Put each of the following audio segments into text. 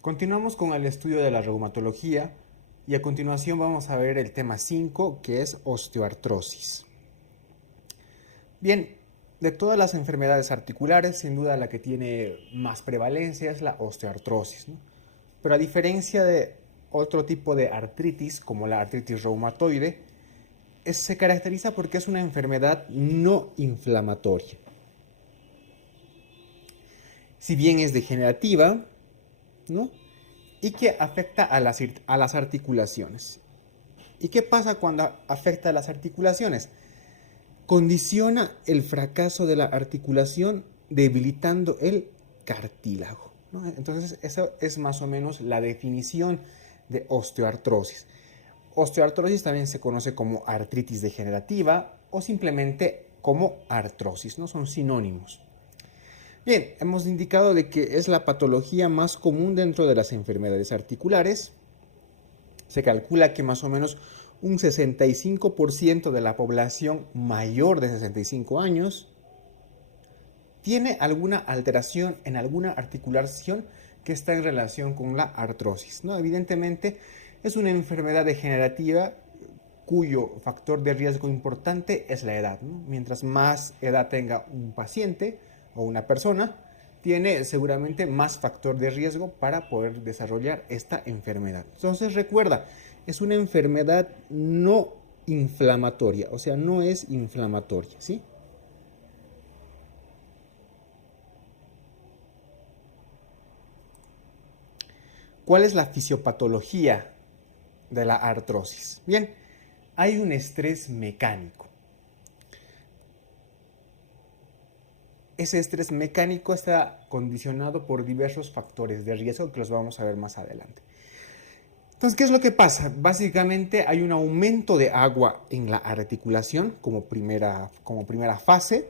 Continuamos con el estudio de la reumatología y a continuación vamos a ver el tema 5, que es osteoartrosis. Bien, de todas las enfermedades articulares, sin duda la que tiene más prevalencia es la osteoartrosis, ¿no? Pero a diferencia de otro tipo de artritis, como la artritis reumatoide, se caracteriza porque es una enfermedad no inflamatoria. Si bien es degenerativa, ¿no? Y que afecta a las articulaciones. ¿Y qué pasa cuando afecta a las articulaciones? Condiciona el fracaso de la articulación debilitando el cartílago, ¿no? Entonces, eso es más o menos la definición de osteoartrosis. Osteoartrosis también se conoce como artritis degenerativa o simplemente como artrosis, ¿no? Son sinónimos. Bien, hemos indicado de que es la patología más común dentro de las enfermedades articulares. Se calcula que más o menos un 65% de la población mayor de 65 años tiene alguna alteración en alguna articulación que está en relación con la artrosis, ¿no? Evidentemente es una enfermedad degenerativa cuyo factor de riesgo importante es la edad, ¿no? Mientras más edad tenga un paciente o una persona, tiene seguramente más factor de riesgo para poder desarrollar esta enfermedad. Entonces recuerda, es una enfermedad no inflamatoria, o sea, no es inflamatoria, ¿sí? ¿Cuál es la fisiopatología de la artrosis? Bien, hay un estrés mecánico. Ese estrés mecánico está condicionado por diversos factores de riesgo que los vamos a ver más adelante. Entonces, ¿qué es lo que pasa? Básicamente hay un aumento de agua en la articulación como primera fase.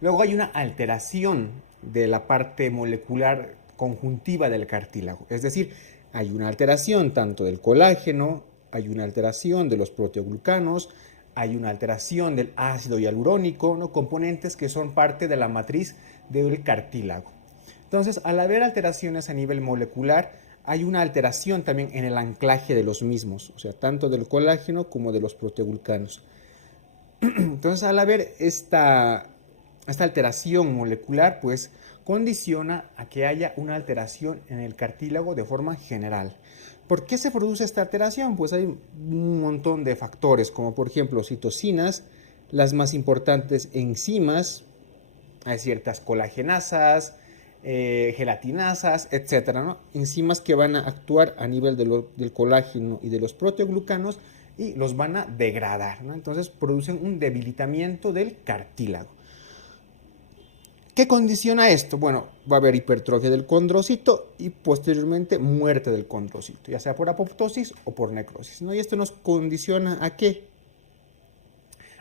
Luego hay una alteración de la parte molecular conjuntiva del cartílago. Es decir, hay una alteración tanto del colágeno, hay una alteración de los proteoglucanos, hay una alteración del ácido hialurónico, ¿no? Componentes que son parte de la matriz del cartílago. Entonces, al haber alteraciones a nivel molecular, hay una alteración también en el anclaje de los mismos, o sea, tanto del colágeno como de los proteoglucanos. Entonces, al haber esta alteración molecular, pues condiciona a que haya una alteración en el cartílago de forma general. ¿Por qué se produce esta alteración? Pues hay un montón de factores, como por ejemplo citocinas, las más importantes enzimas, hay ciertas colagenasas, gelatinasas, etcétera, ¿no? Enzimas que van a actuar a nivel del colágeno y de los proteoglucanos y los van a degradar, ¿no? Entonces producen un debilitamiento del cartílago. ¿Qué condiciona esto? Bueno, va a haber hipertrofia del condrocito y posteriormente muerte del condrocito, ya sea por apoptosis o por necrosis, ¿no? Y esto nos condiciona ¿a qué?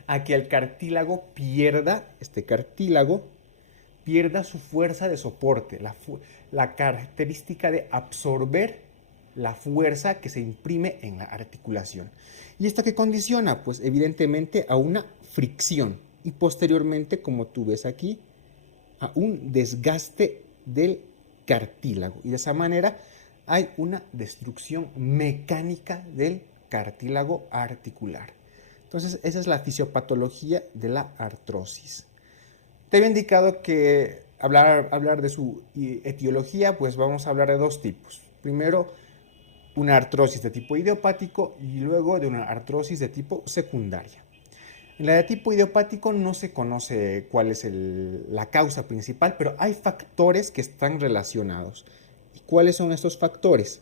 A que el cartílago pierda su fuerza de soporte, la característica de absorber la fuerza que se imprime en la articulación. ¿Y esto qué condiciona? Pues evidentemente a una fricción y posteriormente, como tú ves aquí, a un desgaste del cartílago. Y de esa manera hay una destrucción mecánica del cartílago articular. Entonces, esa es la fisiopatología de la artrosis. Te había indicado que hablar de su etiología, pues vamos a hablar de dos tipos. Primero, una artrosis de tipo idiopático y luego de una artrosis de tipo secundaria. En la de tipo idiopático no se conoce cuál es la causa principal, pero hay factores que están relacionados. ¿Y cuáles son estos factores?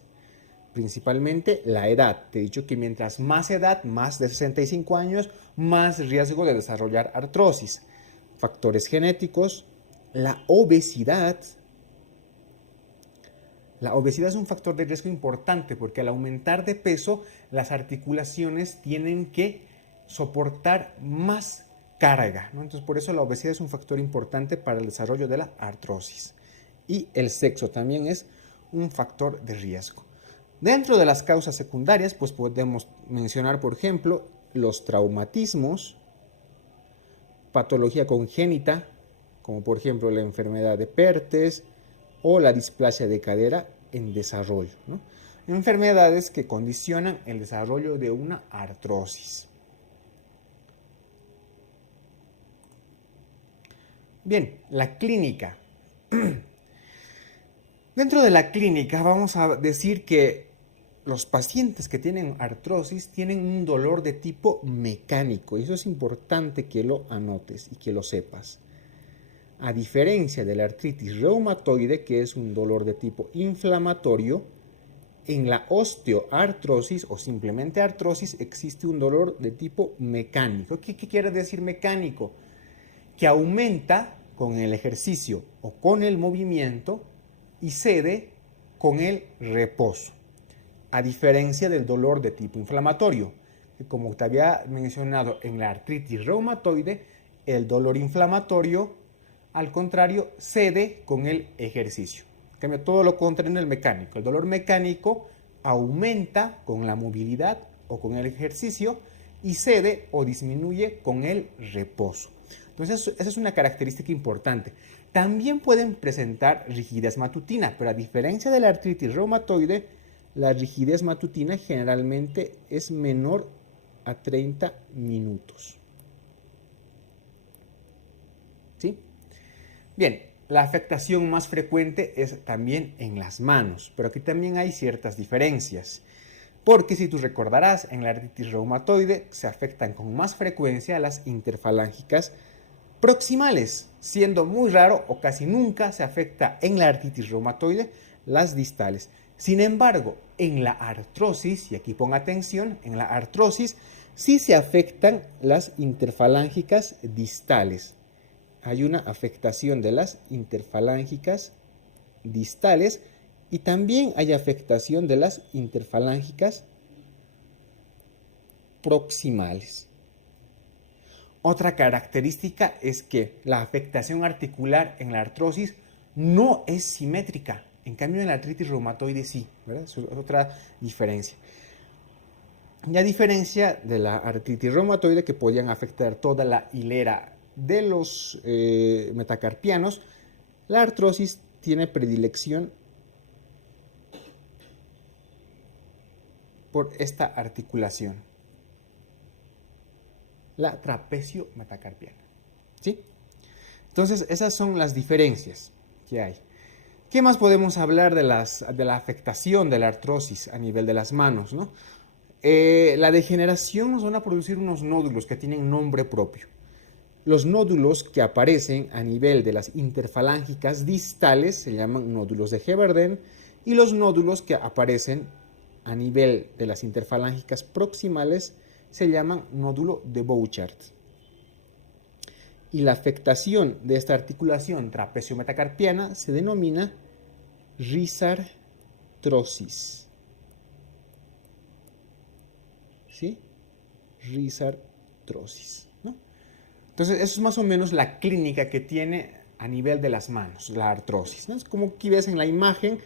Principalmente la edad. Te he dicho que mientras más edad, más de 65 años, más riesgo de desarrollar artrosis. Factores genéticos, la obesidad. La obesidad es un factor de riesgo importante porque al aumentar de peso, las articulaciones tienen que soportar más carga, ¿no? Entonces, por eso la obesidad es un factor importante para el desarrollo de la artrosis. Y el sexo también es un factor de riesgo. Dentro de las causas secundarias, pues podemos mencionar, por ejemplo, los traumatismos, patología congénita, como por ejemplo la enfermedad de Pertes, o la displasia de cadera en desarrollo, ¿no? Enfermedades que condicionan el desarrollo de una artrosis. Bien, la clínica. Dentro de la clínica vamos a decir que los pacientes que tienen artrosis tienen un dolor de tipo mecánico, y eso es importante que lo anotes y que lo sepas. A diferencia de la artritis reumatoide, que es un dolor de tipo inflamatorio, en la osteoartrosis o simplemente artrosis existe un dolor de tipo mecánico. ¿Qué quiere decir mecánico? Que aumenta con el ejercicio o con el movimiento y cede con el reposo. A diferencia del dolor de tipo inflamatorio, que como te había mencionado en la artritis reumatoide, el dolor inflamatorio, al contrario, cede con el ejercicio. En cambio, todo lo contrario en el mecánico. El dolor mecánico aumenta con la movilidad o con el ejercicio y cede o disminuye con el reposo. Entonces, esa es una característica importante. También pueden presentar rigidez matutina, pero a diferencia de la artritis reumatoide, la rigidez matutina generalmente es menor a 30 minutos. ¿Sí? Bien, la afectación más frecuente es también en las manos, pero aquí también hay ciertas diferencias. Porque si tú recordarás, en la artritis reumatoide se afectan con más frecuencia las interfalángicas proximales, siendo muy raro o casi nunca se afecta en la artritis reumatoide las distales. Sin embargo, en la artrosis, y aquí pon atención, en la artrosis sí se afectan las interfalángicas distales. Hay una afectación de las interfalángicas distales y también hay afectación de las interfalángicas proximales. Otra característica es que la afectación articular en la artrosis no es simétrica. En cambio, en la artritis reumatoide sí, ¿verdad? Eso es otra diferencia. Y a diferencia de la artritis reumatoide, que podían afectar toda la hilera de los metacarpianos, la artrosis tiene predilección por esta articulación, la trapecio metacarpiana. ¿Sí? Entonces, esas son las diferencias que hay. ¿Qué más podemos hablar de la afectación de la artrosis a nivel de las manos, ¿no? La degeneración nos van a producir unos nódulos que tienen nombre propio. Los nódulos que aparecen a nivel de las interfalángicas distales se llaman nódulos de Heberden, y los nódulos que aparecen a nivel de las interfalángicas proximales se llaman nódulo de Bouchard. Y la afectación de esta articulación trapecio-metacarpiana se denomina risartrosis. ¿Sí? Risartrosis, ¿no? Entonces, eso es más o menos la clínica que tiene a nivel de las manos, la artrosis, ¿no? Es como aquí ves en la imagen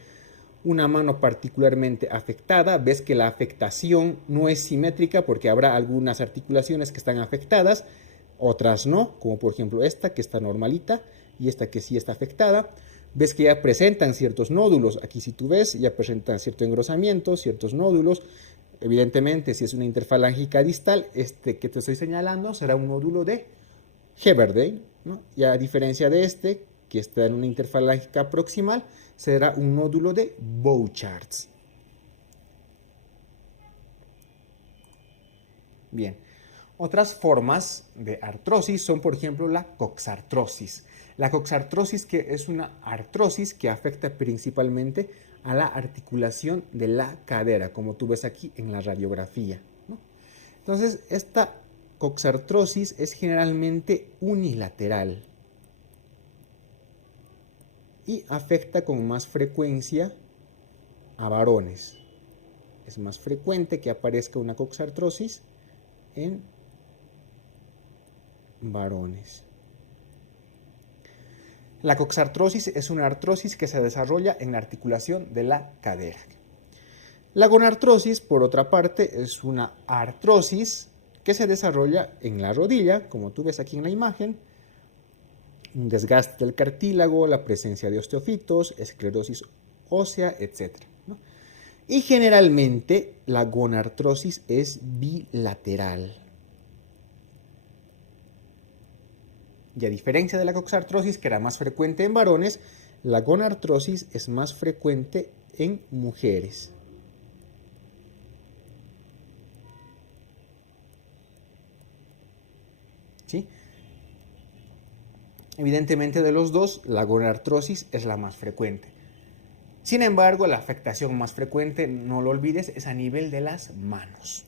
una mano particularmente afectada. Ves que la afectación no es simétrica porque habrá algunas articulaciones que están afectadas, otras no, como por ejemplo esta que está normalita y esta que sí está afectada. Ves que ya presentan ciertos nódulos. Aquí si tú ves, ya presentan cierto engrosamiento, ciertos nódulos. Evidentemente, si es una interfalángica distal, este que te estoy señalando será un nódulo de Heberden, ¿no? Y a diferencia de este, que está en una interfalángica proximal, será un nódulo de Bouchard. Bien. Otras formas de artrosis son, por ejemplo, la coxartrosis. La coxartrosis, que es una artrosis que afecta principalmente a la articulación de la cadera, como tú ves aquí en la radiografía, ¿no? Entonces, esta coxartrosis es generalmente unilateral y afecta con más frecuencia a varones. Es más frecuente que aparezca una coxartrosis en varones. La coxartrosis es una artrosis que se desarrolla en la articulación de la cadera. La gonartrosis, por otra parte, es una artrosis que se desarrolla en la rodilla, como tú ves aquí en la imagen, un desgaste del cartílago, la presencia de osteofitos, esclerosis ósea, etc., ¿no? Y generalmente la gonartrosis es bilateral. Y a diferencia de la coxartrosis, que era más frecuente en varones, la gonartrosis es más frecuente en mujeres. ¿Sí? Evidentemente de los dos, la gonartrosis es la más frecuente. Sin embargo, la afectación más frecuente, no lo olvides, es a nivel de las manos.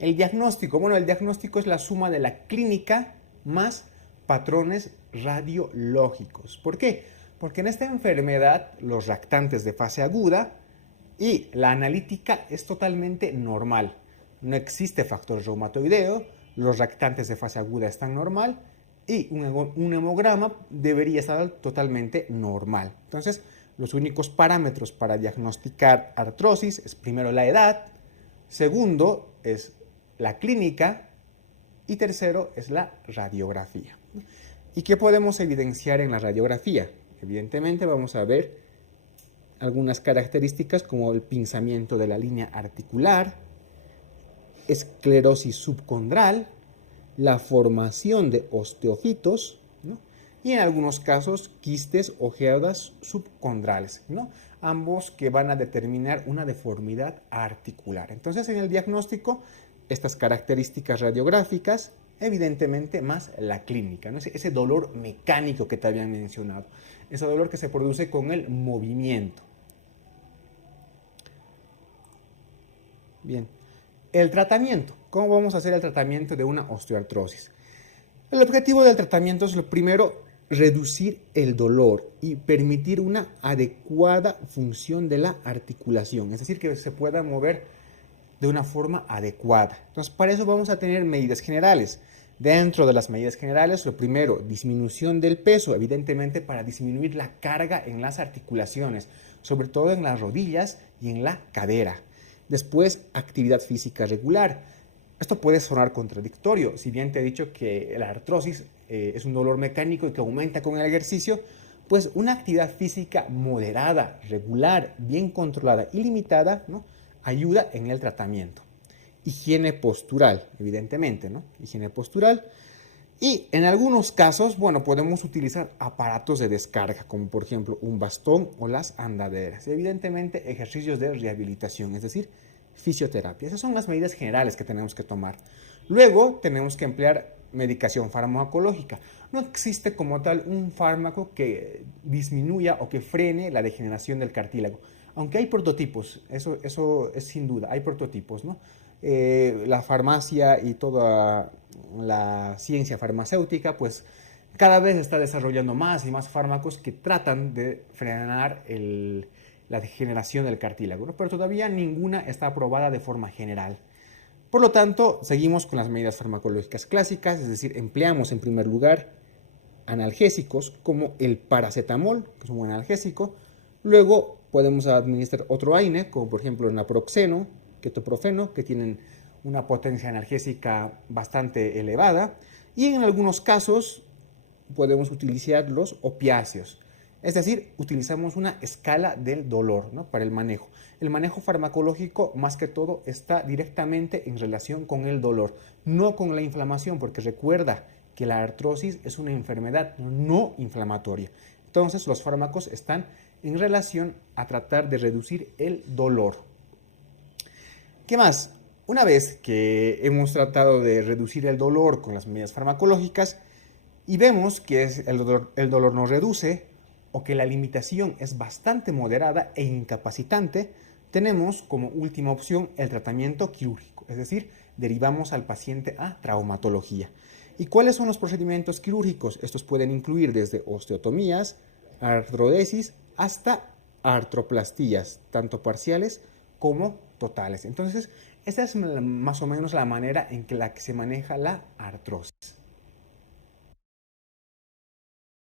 El diagnóstico, bueno, el diagnóstico es la suma de la clínica más patrones radiológicos. ¿Por qué? Porque en esta enfermedad, los lactantes de fase aguda y la analítica es totalmente normal. No existe factor reumatoideo, los lactantes de fase aguda están normal y un hemograma debería estar totalmente normal. Entonces, los únicos parámetros para diagnosticar artrosis es primero la edad, segundo es la clínica y tercero es la radiografía. ¿Y qué podemos evidenciar en la radiografía? Evidentemente vamos a ver algunas características como el pinzamiento de la línea articular, esclerosis subcondral, la formación de osteofitos, ¿no? Y en algunos casos quistes o geodas subcondrales, ¿no? Ambos que van a determinar una deformidad articular. Entonces, en el diagnóstico, estas características radiográficas, evidentemente más la clínica, ¿no? Ese dolor mecánico que te habían mencionado, ese dolor que se produce con el movimiento. Bien, el tratamiento. ¿Cómo vamos a hacer el tratamiento de una osteoartrosis? El objetivo del tratamiento es, lo primero, reducir el dolor y permitir una adecuada función de la articulación, es decir, que se pueda mover de una forma adecuada. Entonces, para eso vamos a tener medidas generales. Dentro de las medidas generales, lo primero, disminución del peso, evidentemente para disminuir la carga en las articulaciones, sobre todo en las rodillas y en la cadera. Después, actividad física regular. Esto puede sonar contradictorio, si bien te he dicho que la artrosis es un dolor mecánico y que aumenta con el ejercicio, pues una actividad física moderada, regular, bien controlada y limitada, ¿no?, ayuda en el tratamiento. Higiene postural, evidentemente, ¿no? Higiene postural. Y en algunos casos, bueno, podemos utilizar aparatos de descarga, como por ejemplo un bastón o las andaderas. Evidentemente, ejercicios de rehabilitación, es decir, fisioterapia. Esas son las medidas generales que tenemos que tomar. Luego, tenemos que emplear medicación farmacológica. No existe como tal un fármaco que disminuya o que frene la degeneración del cartílago. Aunque hay prototipos, eso es sin duda, hay prototipos, ¿no? La farmacia y toda la ciencia farmacéutica, pues cada vez está desarrollando más y más fármacos que tratan de frenar la degeneración del cartílago, ¿no? Pero todavía ninguna está aprobada de forma general. Por lo tanto, seguimos con las medidas farmacológicas clásicas, es decir, empleamos en primer lugar analgésicos como el paracetamol, que es un buen analgésico. Luego podemos administrar otro AINE, como por ejemplo el naproxeno, ketoprofeno, que tienen una potencia analgésica bastante elevada. Y en algunos casos podemos utilizar los opiáceos. Es decir, utilizamos una escala del dolor, ¿no?, para el manejo. El manejo farmacológico, más que todo, está directamente en relación con el dolor, no con la inflamación, porque recuerda que la artrosis es una enfermedad no inflamatoria. Entonces, los fármacos están en relación a tratar de reducir el dolor. ¿Qué más? Una vez que hemos tratado de reducir el dolor con las medidas farmacológicas y vemos que el dolor no reduce o que la limitación es bastante moderada e incapacitante, tenemos como última opción el tratamiento quirúrgico, es decir, derivamos al paciente a traumatología. ¿Y cuáles son los procedimientos quirúrgicos? Estos pueden incluir desde osteotomías, artrodesis, hasta artroplastías, tanto parciales como totales. Entonces, esta es más o menos la manera en la que se maneja la artrosis.